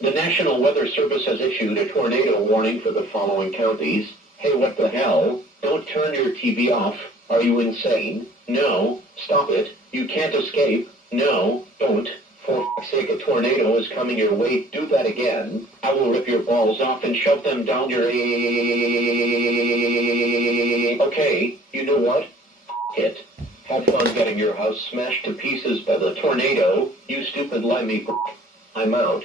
The National Weather Service has issued a tornado warning for the following counties. Hey, what the hell? Don't turn your TV off. Are you insane? No. Stop it. You can't escape. No. Don't. For f***'s sake, a tornado is coming your way. Do that again. I will rip your balls off and shove them down your Okay, you know what? It. Have fun getting your house smashed to pieces by the tornado, you stupid limey. I'm out.